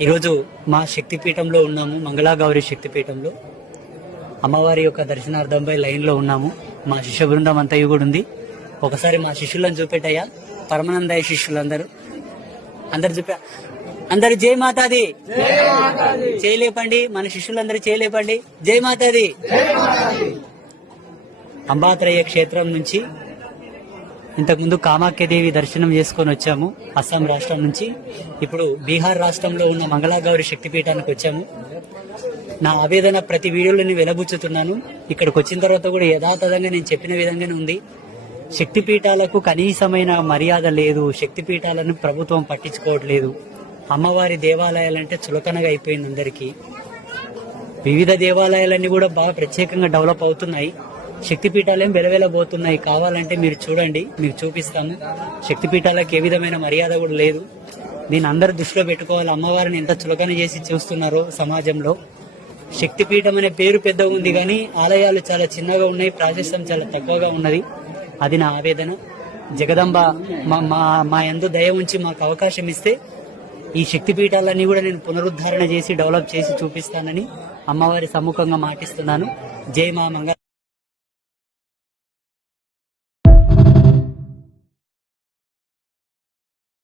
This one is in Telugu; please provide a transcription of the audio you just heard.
ఈరోజు మా శక్తిపీఠంలో ఉన్నాము, మంగళాగౌరి శక్తిపీఠంలో అమ్మవారి యొక్క దర్శనార్థంపై లైన్లో ఉన్నాము. మా శిష్య బృందం అంతయు కూడా ఉంది. ఒకసారి మా శిష్యులను చూపెట్టయ్యా, పరమానందయ్య శిష్యులందరూ అందరు చూపే, అందరు జై మాతాది చేయలేపండి. మన శిష్యులందరూ చేయలేపండి, జై మాతాది. అంబాత్రయ్య క్షేత్రం నుంచి ఇంతకుముందు కామాఖ్యదేవి దర్శనం చేసుకొని వచ్చాము అస్సాం రాష్ట్రం నుంచి. ఇప్పుడు బీహార్ రాష్ట్రంలో ఉన్న మంగళాగౌరి శక్తిపీఠానికి వచ్చాము. నా ఆవేదన ప్రతి వీడియోలో నేను వెలబుచ్చుతున్నాను. ఇక్కడికి వచ్చిన తర్వాత కూడా యథాతథంగా నేను చెప్పిన విధంగానే ఉంది. శక్తిపీఠాలకు కనీసమైన మర్యాద లేదు. శక్తిపీఠాలను ప్రభుత్వం పట్టించుకోవట్లేదు. అమ్మవారి దేవాలయాలంటే చులకనగా అయిపోయింది అందరికీ. వివిధ దేవాలయాలన్నీ కూడా బాగా ప్రత్యేకంగా డెవలప్ అవుతున్నాయి. శక్తిపీఠాలేం వెలవెలబోతున్నాయి. కావాలంటే మీరు చూడండి, మీకు చూపిస్తాము. శక్తిపీఠాలకు ఏ విధమైన మర్యాద కూడా లేదు. దీన్ని అందరు దృష్టిలో పెట్టుకోవాలి. అమ్మవారిని ఎంత చులకన చేసి చూస్తున్నారో సమాజంలో. శక్తిపీఠం అనే పేరు పెద్దగా ఉంది కానీ ఆలయాలు చాలా చిన్నగా ఉన్నాయి, ప్రాశస్త్యం చాలా తక్కువగా ఉన్నది. అది నా ఆవేదన. జగదంబ మా యందు దయ ఉంచి మాకు అవకాశం ఇస్తే ఈ శక్తిపీఠాలన్నీ కూడా నేను పునరుద్ధరణ చేసి డెవలప్ చేసి చూపిస్తానని అమ్మవారి సమ్ముఖంగా మాటిస్తున్నాను. జై మా మంగళ.